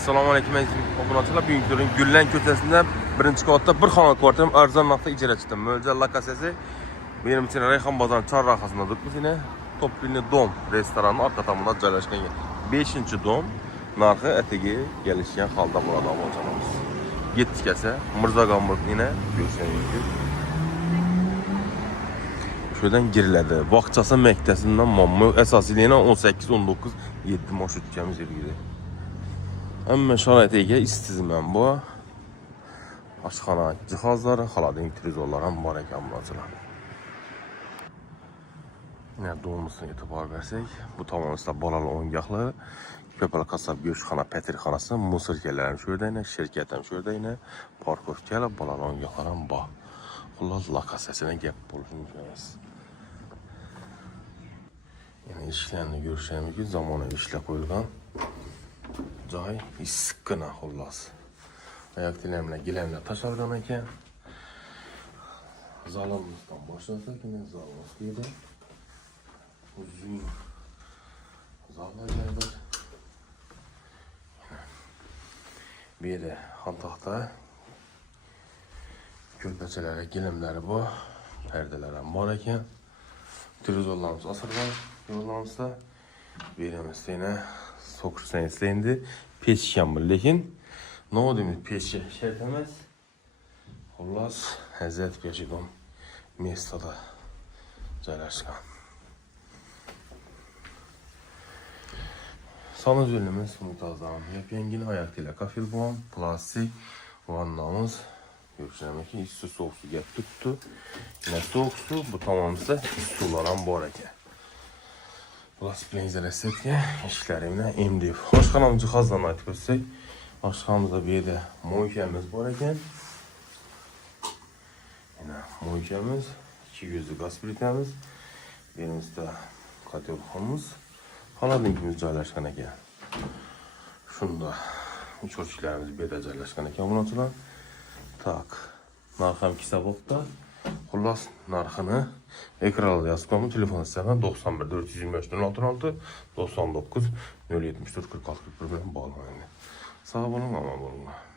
Assalomu alaykum obunachilar. Bugungi turning Gullan ko'chasida birinchi qavatda bir xona kvartiram arzon narxda ijara chiqdi. Mo'ljal lokatsiyasi benim uchun Rayhon bozorining chorrahasida turibmiz. Yine Toplini dom restorani orqa tomonida joylashgan 5-dom narxi atigi kelishgan holda bo'ladi obunachilarimiz. Yettikasa Mirzagamburg yine görüşmek mümkün. Şuradan giriladi. Bog'chasi maktasidan mamnu asosiyligini 18-19 7 mosh o'tganmiz yerga. Hamma sharoitiga istizman bu. Oshxona jihozlari, xolodilnik televizorlar ham bor ekan bularlar. Yana domimizga e'tibor bersak, bu tomonda bolalar o'yingohlar, Pepal kasab go'shtxona, patirxonasi, musorkalar ham shu yerda, shirkat ham shu yerda, parkovkalar, bolalar o'yingohlari ham bor. Xullas lokatsiyasidan gap bo'lishi mumkin emas. Yani ishlarni ko'rishimizga zamonaviy ishlab qo'yilgan joy issiqqina xullas. Oyoq tilamlar, gilamlar tashalgan ekan. Zalimizdan boshlasak, yine zalimiz deydi. Uzun zallar joydir. Bu yerda xontaxta ko'rpachalar, gilamlari bor, perdelar ham bor ekan. Televizorlarimiz asırgan yollarımızda verimiz yine sokursan istendi peşken bu lekin ne oldu mu peşke şart emez Xullas Hazret Peşidon mestada joylashgan. Sana üzerimiz muntazam yepyengil ayak ile kafil bulan plastik vannamız görüşlemek ki su soğuk su gel tuttu. Yine soğuk su bu tamamsa sular bor ekan. Plastiklenizler essetken işlerimle emdi. Aşxonam cihazlarını aytib o'tsak, aşxonamızda bir yerda moykamiz bor ekan. Yine moykamiz, 200 gaz plitamiz, yerimizde kotelxonamiz, xolodilnikimiz joylashgan ekan. Shunda uch-o'rchilarimiz bu yerda joylashgan ekan bunachilar. Tak, narxam hisobotda. Xullas narxini ekranda yozib qo'ydim. Telefon istagan 91 425 066 99 074 46 41 bilan bog'lanadi. Sog' bo'ling, omon bo'linglar.